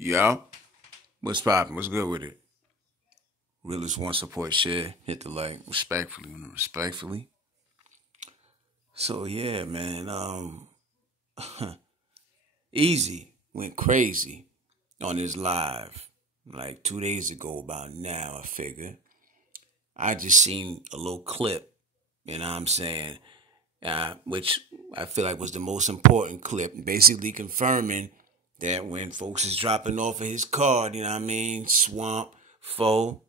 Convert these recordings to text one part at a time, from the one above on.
Yeah, what's poppin'? What's good with it? Realest one support share. Hit the like respectfully, respectfully. So yeah, man. Eazy went crazy on his live like 2 days ago. About now, I figure. I just seen a little clip. You know what I'm saying? Which I feel like was the most important clip, basically confirming that when folks is dropping off of his card, you know what I mean, Swamp, Foe,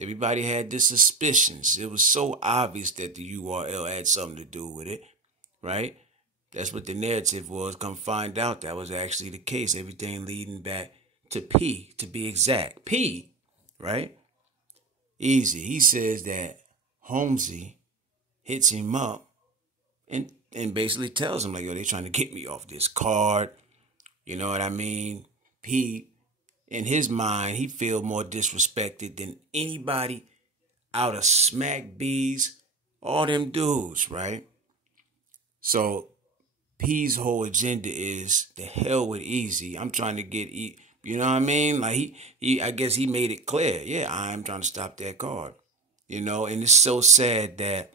everybody had their suspicions. It was so obvious that the URL had something to do with it, right? That's what the narrative was. Come find out that was actually the case. Everything leading back to P, to be exact. P, right? Eazy. He says that Holmesy hits him up and basically tells him, like, yo, they trying to get me off this card. You know what I mean? He, in his mind, he feel more disrespected than anybody out of Smack B's, all them dudes, right? So P's whole agenda is the hell with Eazy. I'm trying to get, you know what I mean? Like I guess he made it clear. Yeah, I'm trying to stop that card. You know, and it's so sad that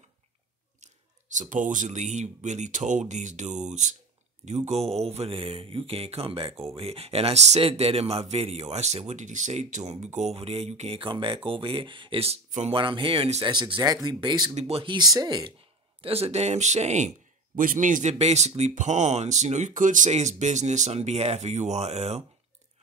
supposedly he really told these dudes, you go over there, you can't come back over here. And I said that in my video. I said, what did he say to him? You go over there, you can't come back over here. It's from what I'm hearing, that's exactly basically what he said. That's a damn shame. Which means they're basically pawns. You know, you could say it's business on behalf of URL.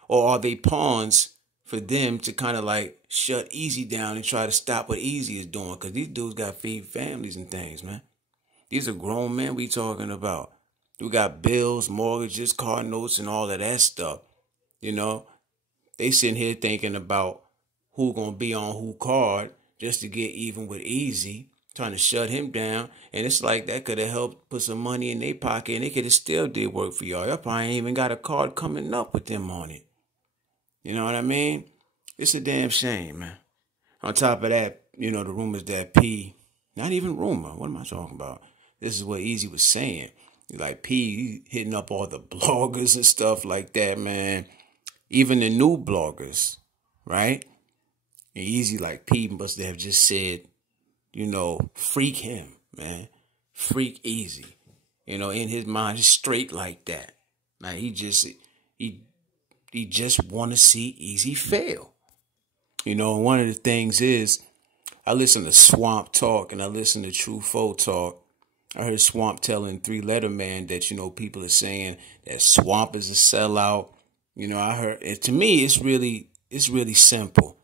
Or are they pawns for them to kind of like shut Eazy down and try to stop what Eazy is doing? Because these dudes got feed families and things, man. These are grown men we talking about. We got bills, mortgages, car notes, and all of that stuff. You know, they sitting here thinking about who gonna be on who card just to get even with Eazy, trying to shut him down. And it's like that could have helped put some money in their pocket, and they could have still did work for y'all. Y'all probably ain't even got a card coming up with them on it. You know what I mean? It's a damn shame, man. On top of that, you know, the rumors that P, not even rumor, what am I talking about? This is what Eazy was saying. Like P hitting up all the bloggers and stuff like that, man. Even the new bloggers, right? And Eazy, like P must have just said, you know, freak him, man. Freak Eazy. You know, in his mind, it's straight like that. Like he just want to see Eazy fail. You know, and one of the things is, I listen to Swamp talk and I listen to True Foe talk. I heard Swamp telling 3-Letter Man that, you know, people are saying that Swamp is a sellout. You know, I heard it. To me, it's really simple.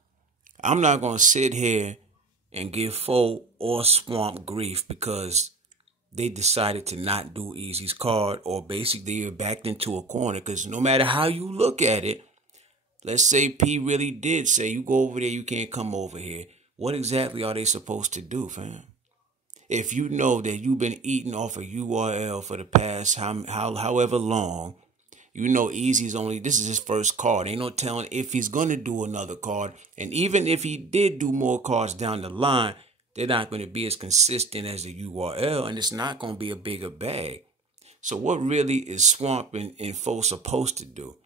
I'm not going to sit here and give Foe or Swamp grief because they decided to not do Eazy's card, or basically you're backed into a corner. Because no matter how you look at it, let's say P really did say, you go over there, you can't come over here. What exactly are they supposed to do, fam? If you know that you've been eating off a URL for the past however long, you know Eazy's this is his first card. Ain't no telling if he's going to do another card. And even if he did do more cards down the line, they're not going to be as consistent as the URL, and it's not going to be a bigger bag. So what really is Swamp and Foe supposed to do?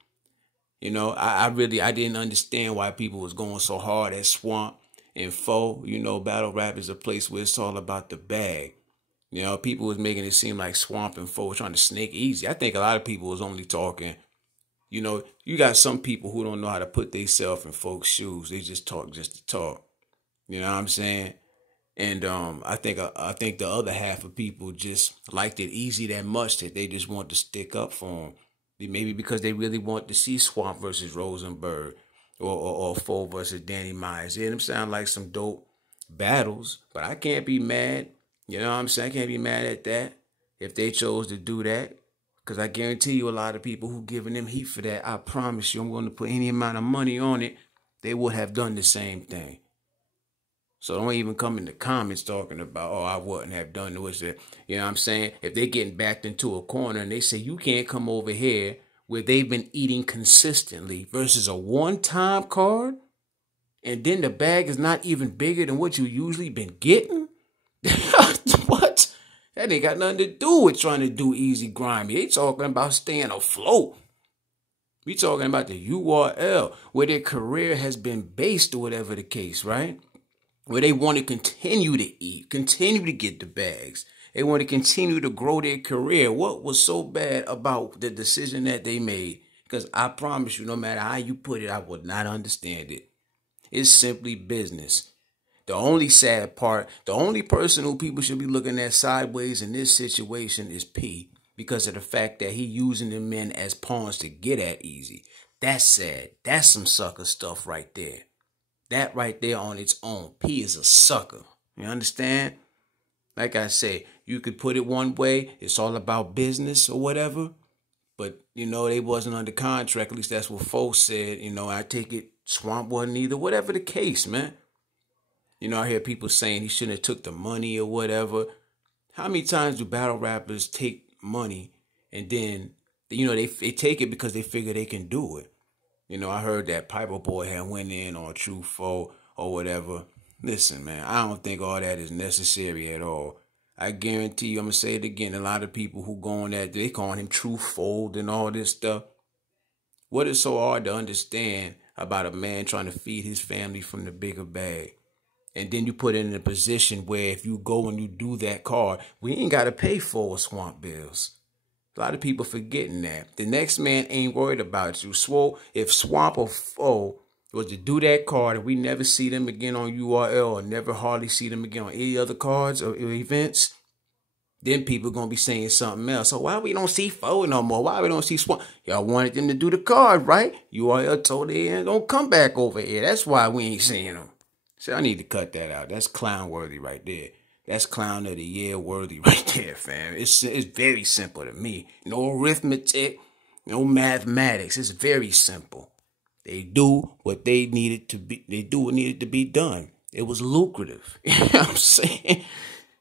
You know, I didn't understand why people was going so hard at Swamp and Foe. You know, battle rap is a place where it's all about the bag. You know, people was making it seem like Swamp and Foe were trying to snake Eazy. I think a lot of people was only talking, you know, you got some people who don't know how to put themselves in folks' shoes. They just talk just to talk. You know what I'm saying? And I think the other half of people just liked it Eazy that much that they just want to stick up for him. Maybe because they really want to see Swamp versus Rosenberg or Foe versus Danny Myers. Yeah, them sound like some dope battles, but I can't be mad. You know what I'm saying? I can't be mad at that if they chose to do that, because I guarantee you a lot of people who giving them heat for that, I promise you, I'm going to put any amount of money on it, they would have done the same thing. So don't even come in the comments talking about, oh, I wouldn't have done it. You know what I'm saying? If they're getting backed into a corner and they say, you can't come over here where they've been eating consistently versus a one-time card, and then the bag is not even bigger than what you usually been getting? What? That ain't got nothing to do with trying to do Eazy grimy. They talking about staying afloat. We talking about the URL, where their career has been based or whatever the case, right? Where they want to continue to eat, continue to get the bags. They want to continue to grow their career. What was so bad about the decision that they made? Because I promise you, no matter how you put it, I would not understand it. It's simply business. The only sad part, the only person who people should be looking at sideways in this situation is P, because of the fact that he using the men as pawns to get at Eazy. That's sad. That's some sucker stuff right there. That right there on its own. P is a sucker. You understand? Like I say, you could put it one way. It's all about business or whatever. But, you know, they wasn't under contract. At least that's what folks said. You know, I take it Swamp wasn't either. Whatever the case, man. You know, I hear people saying he shouldn't have took the money or whatever. How many times do battle rappers take money and then, you know, they take it because they figure they can do it? You know, I heard that Piper Boy had went in on True Foe or whatever. Listen, man, I don't think all that is necessary at all. I guarantee you, I'm going to say it again, a lot of people who go on that, they calling him True Fold and all this stuff. What is so hard to understand about a man trying to feed his family from the bigger bag? And then you put it in a position where if you go and you do that card, we ain't got to pay for swamp bills. A lot of people forgetting that. The next man ain't worried about you. If Swamp or Foe was to do that card and we never see them again on URL or never hardly see them again on any other cards or events, then people going to be saying something else. So why we don't see Foe no more? Why we don't see Swamp? Y'all wanted them to do the card, right? URL told they don't come back over here. That's why we ain't seeing them. So I need to cut that out. That's clown worthy right there. That's clown of the year worthy right there, fam. It's very simple to me. No arithmetic, no mathematics. It's very simple. They do what they needed to be. They do what needed to be done. It was lucrative. You know what I'm saying?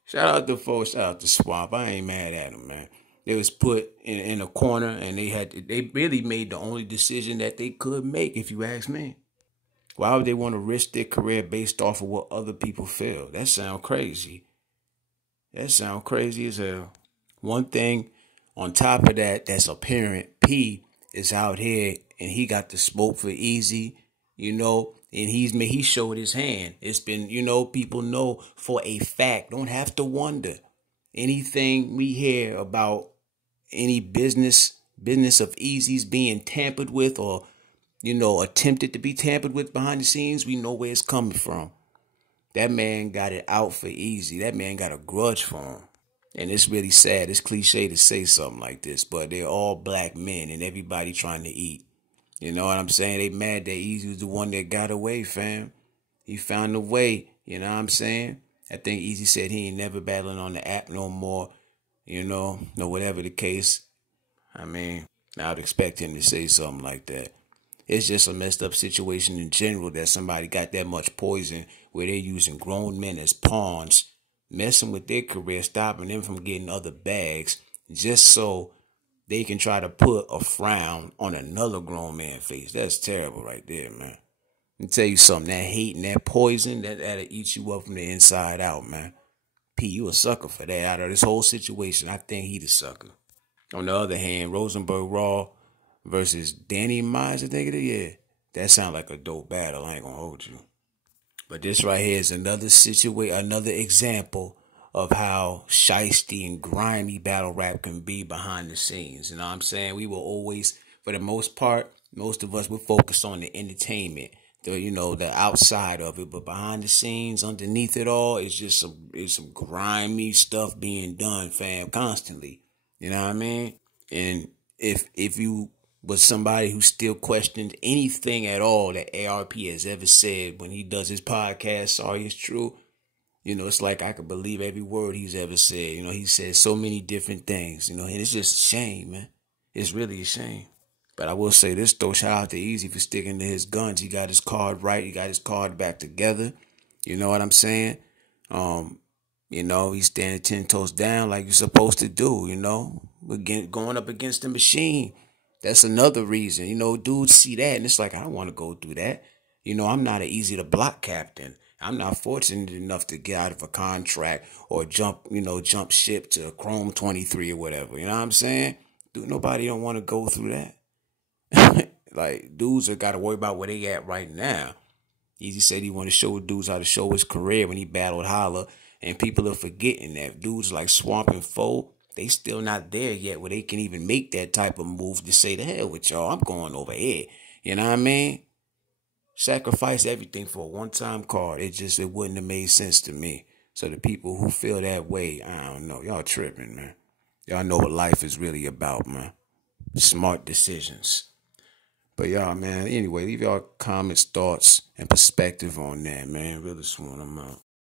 Shout out to folks. Shout out to Swamp. I ain't mad at them, man. They was put in a corner, and they really made the only decision that they could make, if you ask me. Why would they want to risk their career based off of what other people feel? That sounds crazy. That sounds crazy as hell. One thing on top of that that's apparent, P is out here and he got the smoke for Eazy, you know, and he showed his hand. It's been, you know, people know for a fact. Don't have to wonder. Anything we hear about any business of Eazy's being tampered with or, you know, attempted to be tampered with behind the scenes, we know where it's coming from. That man got it out for Eazy. That man got a grudge for him. And it's really sad. It's cliche to say something like this, but they're all black men and everybody trying to eat. You know what I'm saying? They mad that Eazy was the one that got away, fam. He found a way. You know what I'm saying? I think Eazy said he ain't never battling on the app no more. You know, whatever the case. I mean, I would expect him to say something like that. It's just a messed up situation in general that somebody got that much poison where they're using grown men as pawns, messing with their career, stopping them from getting other bags, just so they can try to put a frown on another grown man's face. That's terrible right there, man. Let me tell you something, that hate and that poison, that'll eat you up from the inside out, man. P, you a sucker for that. Out of this whole situation, I think he the sucker. On the other hand, Rosenberg Raw versus Danny Mize, I think it is. Yeah, that sounds like a dope battle. I ain't gonna hold you. But this right here is another another example of how shiesty and grimy battle rap can be behind the scenes. You know what I'm saying? We will always, for the most part, most of us will focus on the entertainment, the outside of it. But behind the scenes, underneath it all, it's just some grimy stuff being done, fam, constantly. You know what I mean? And if you was somebody who still questioned anything at all that ARP has ever said when he does his podcast, Sorry It's True, you know, it's like I could believe every word he's ever said. You know, he said so many different things, you know, and it's just a shame, man. It's really a shame. But I will say this, though, shout out to Eazy for sticking to his guns. He got his card right. He got his card back together. You know what I'm saying? You know, he's standing 10 toes down like you're supposed to do, you know. Again, going up against the machine. That's another reason. You know, dudes see that and it's like, I don't want to go through that. You know, I'm not an easy to block captain. I'm not fortunate enough to get out of a contract or jump ship to Chrome 23 or whatever. You know what I'm saying? Dude, nobody don't want to go through that. Like, dudes have got to worry about where they at right now. Eazy said he want to show dudes how to show his career when he battled Holla, and people are forgetting that dudes like Swamp and Foe, they still not there yet where they can even make that type of move to say, the hell with y'all, I'm going over here. You know what I mean? Sacrifice everything for a one-time card. It wouldn't have made sense to me. So the people who feel that way, I don't know. Y'all tripping, man. Y'all know what life is really about, man. Smart decisions. But y'all, man, anyway, leave y'all comments, thoughts, and perspective on that, man. Really just want them out.